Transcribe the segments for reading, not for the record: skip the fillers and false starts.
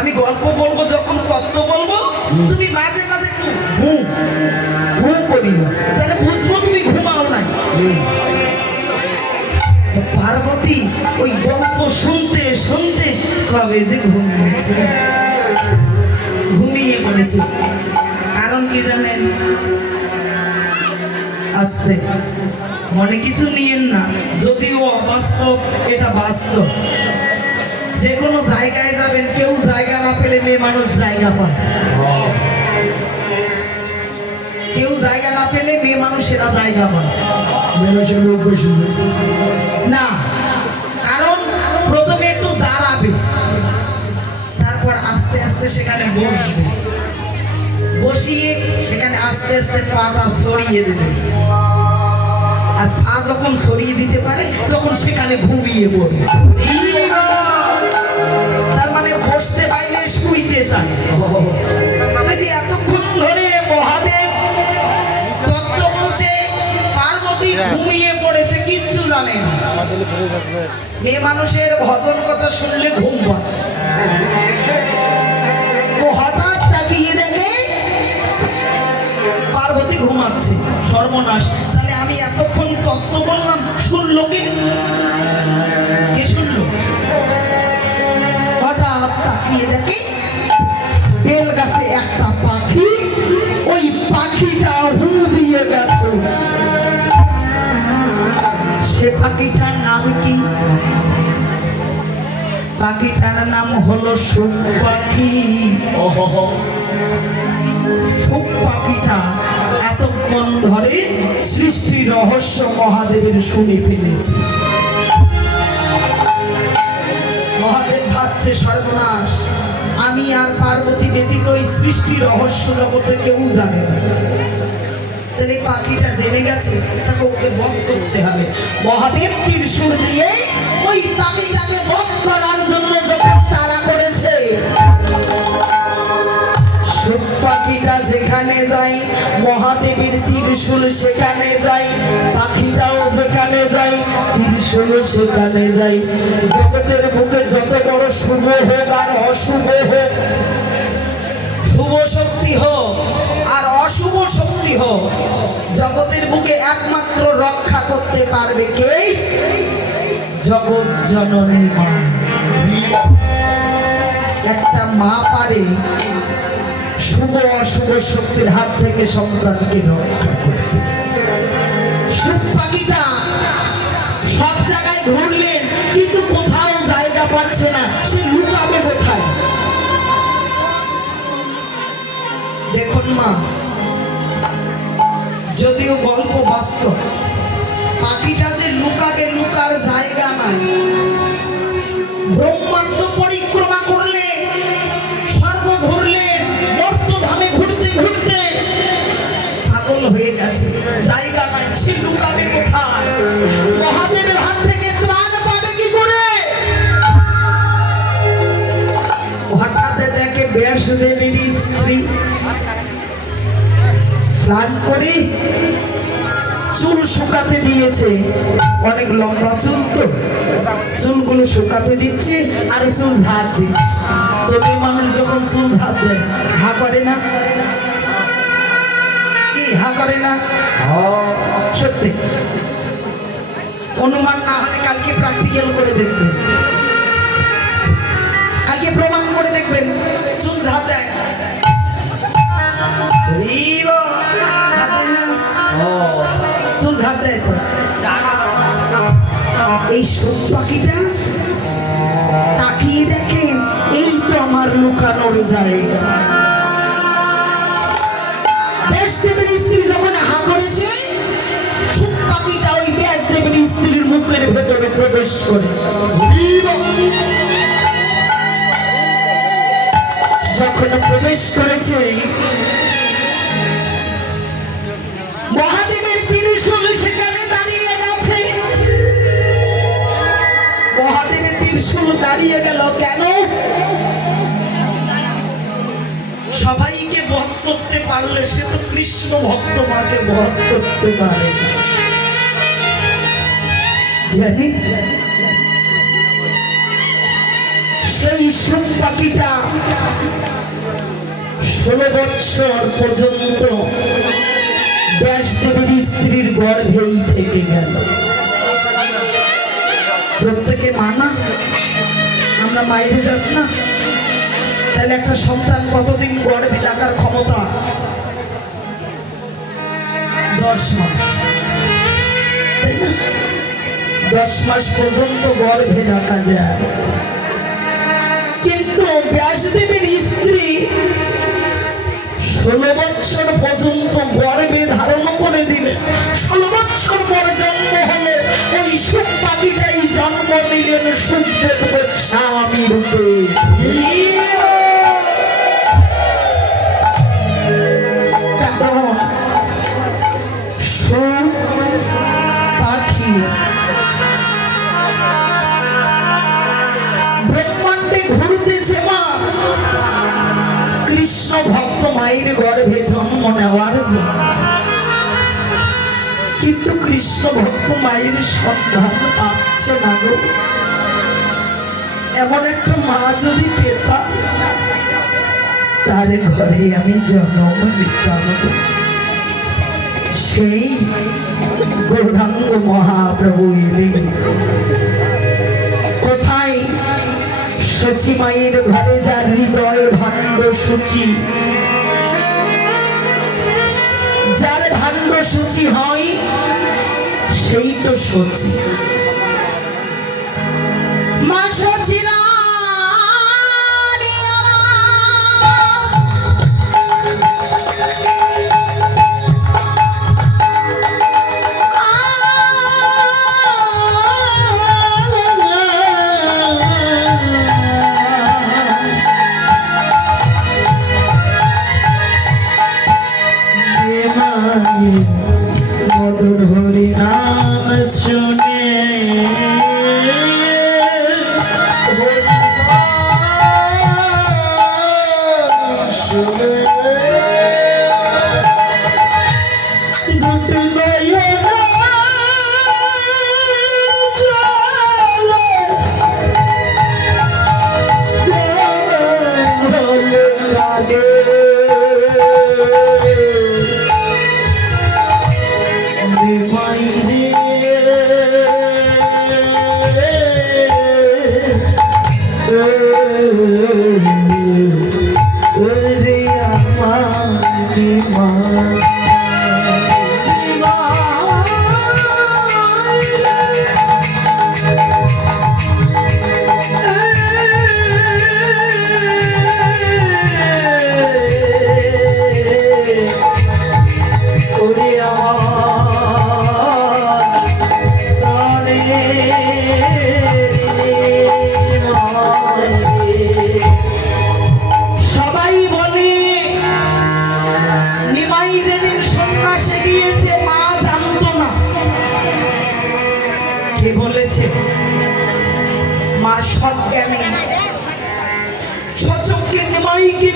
আমি গল্প বলবো যখন তত্ত্ব বলবো তুমি মাঝে মাঝে একটু ঘুম ঘুম করিও, তাহলে বুঝবো তুমি ঘুমাও নাই। তো পার্বতী ওই গল্প শুনতে শুনতে কবে যে ঘুমিয়েছে, ঘুমিয়ে পড়েছে। কারণ কি জানেন? আস্তে মনে কিছু নিয়েন না, যদিও অবাস্তব এটা বাস্তব। যে কোনো জায়গায় যাবেন, কেউ জায়গা না পেলে মেয়ে মানুষ জায়গা পায়, কেউ জায়গা না পেলে মেয়ে মানুষেরা জায়গা পায় না। কারণ প্রথমে একটু দাঁড়াবে, তারপর আস্তে আস্তে সেখানে বসবে, বসিয়ে সেখানে আস্তে আস্তে পাটা ছড়িয়ে দেবে। আর পা যখন ছড়িয়ে দিতে পারে তখন সেখানে ঘুমিয়ে পড়বে। তার মানে বসতে পাইলে শুইতে চায়। যে এতক্ষণ ধরে মহাদেব তত্ত্ব বলছে, পার্বতী ঘুমিয়ে পড়েছে, কিচ্ছু জানে না। মেয়ে মানুষের ভজন কথা শুনলে ঘুম পায়। তো হঠাৎ তাকিয়ে দেখে পার্বতী ঘুমাচ্ছে। সর্বনাশ, তাহলে আমি এতক্ষণ তত্ত্ব বললাম, শুনলো কে? কে শুনলো? হঠাৎ তাকিয়ে দেখে বেল গাছে একটা পাখি, ওই পাখিটা হু দিয়ে গেছে। সে পাখিটার নাম কি? পাখিটার নাম হলো সুখ পাখি। সুখ পাখিটা এতক্ষণ ধরে সৃষ্টি রহস্য মহাদেবের শুনে ফেলেছে। মহাদেব ভাবছে, সর্বনাশ, আমি আর পার্বতী ব্যতীত এই সৃষ্টি রহস্য জগতে কেউ জানে না। তাহলে পাখিটা জেনে গেছে, তাকে ওকে বধ করতে হবে। মহাদেব ত্রিশূল দিয়ে ওই পাখিটাকে বধ করার জন্য যখন তাড়া করেছে, সুখ পাখিটা যেখানে যায় মহাদেবের ত্রিশূল সেখানে যায়, পাখিটাও যেখানে যায় ত্রিশূল সেখানে যায়। জগতের বুকে যত বড় শুভ হোক আর অশুভ হোক, শুভ শক্তি হোক আর অশুভ শক্তি হোক, জগতের বুকে একমাত্র রক্ষা করতে পারবে কে? জগৎ জননী মা। একটা মা পারে শুভ অশুভ শক্তির হাত থেকে সন্তানকে রক্ষা করতে। সুখ পাখিটা সব জায়গায় ঘুরলেন, কিন্তু কোথাও জায়গা পাচ্ছে না, সে লুকাবে কোথায়? দেখুন মা, যদিও গল্প বাস্তব, পাখিটা যে লুকাবে, লুকার জায়গা নাই। ব্রহ্মাণ্ড পরিক্রমা করলে, স্বর্গ ঘুরলেন, মর্তধামে ঘুরতে ঘুরতে পাগল হয়ে গেছে, জায়গা নাই, সে লুকাবে কোথায়? মহাদেবের হাত থেকে ত্রাণ পাবে কি করে? হঠাৎ দেখে ব্যাসদেবের স্ত্রী স্নান করে চুল শুকাতে দিয়েছে। অনেক লম্বা চুল, তো চুলগুলো শুকাতে দিচ্ছে আর চুল ধার দিচ্ছে। তবে মানুষ যখন চুল ধার দেয় হা করে না? কি হা করে না? সত্যি অনুমান না হলে কালকে প্র্যাকটিক্যাল করে দেখবেন, কালকে প্রমাণ করে দেখবেন। চুল ধার দেয় চুল ধার দেয়। তো এই সুখ পাখিটা তাকিয়ে দেখেন, এই তো আমার লুকানোর জায়গা। ব্যাসদেবের স্ত্রী যখন হা করেছে, সুখ পাখিটা ওই ব্যাসদেবের স্ত্রীর মুখের ভেতরে প্রবেশ করে। যখন প্রবেশ করেছে, মহাদেবের ত্রিশূল সেখানে দাঁড়িয়ে গেছে। মহাদেবের ত্রিশূল দাঁড়িয়ে গেল কেন? সবাইকে বধ করতে পারলে সে তো কৃষ্ণ ভক্ত মাকে বধ করতে পারে না। জানি সেই সুখ পাখিটা 16 বছর পর্যন্ত ব্যাসদেবীর স্ত্রীর গর্ভেই থেকে গেল। প্রত্যেকে মানা, আমরা মায়ের জাত না, তাহলে একটা সন্তান কতদিন গর্ভে রাখার ক্ষমতা? 10 মাস, তাই না? 10 মাস পর্যন্ত গর্ভে রাখা যায়। কিন্তু ব্যাসদেবীর স্ত্রী 16 বছর পর্যন্ত গর্ভে ধারণ করে দিলেন। 16 বছর পর জন্ম হলে ওই সুখ পাখিটাই জন্ম নিলেন সুখদেব গোস্বামী রূপে। কারণ সুখ পাখি ব্রহ্মাণ্ডে ঘুরতেছে মা কৃষ্ণ ভক্ত মায়ের গর্ভে জন্ম নেওয়ার জন্য, কিন্তু কৃষ্ণ ভক্ত মায়ের সন্ধান পাচ্ছে না গো। এমন একটা মা যদি পেতাম, তার ঘরে আমি জন্ম নিতাম। সেই গৌরাঙ্গ মহাপ্রভু এলেন কোথায়? সচি মায়ের ঘরে, যার হৃদয় ভাণ্ড সূচি, যার ভাণ্ড সূচি হয় সেই তো সচি। মা সচিরা মধুর হরি নাম শুনে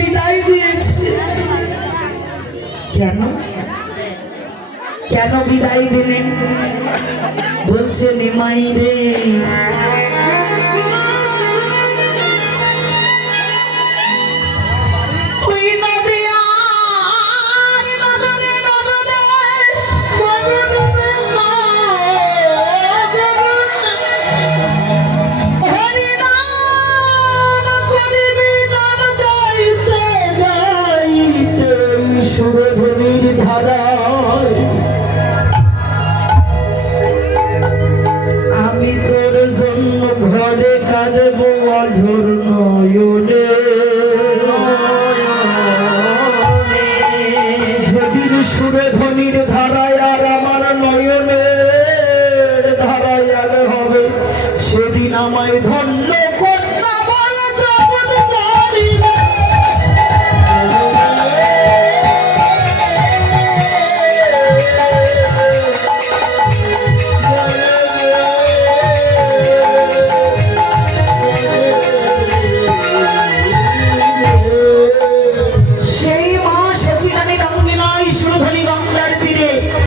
বিদায় দিয়েছে। কেন কেন বিদায় দিলেন? বলছে নিমাই রে, আমি তোর জন্য ঘরে কাঁদবো অঝোর নয়নে। যেদিন সুরে ধ্বনির ধারায় আর আমার নয়নের ধারায় আর হবে, সেদিন আমায় ধন্য কন্যা বলে জগৎ জানিবে। সেই মা সচিরানী রঙ্গিনায় সুরধনী গঙ্গার তীরে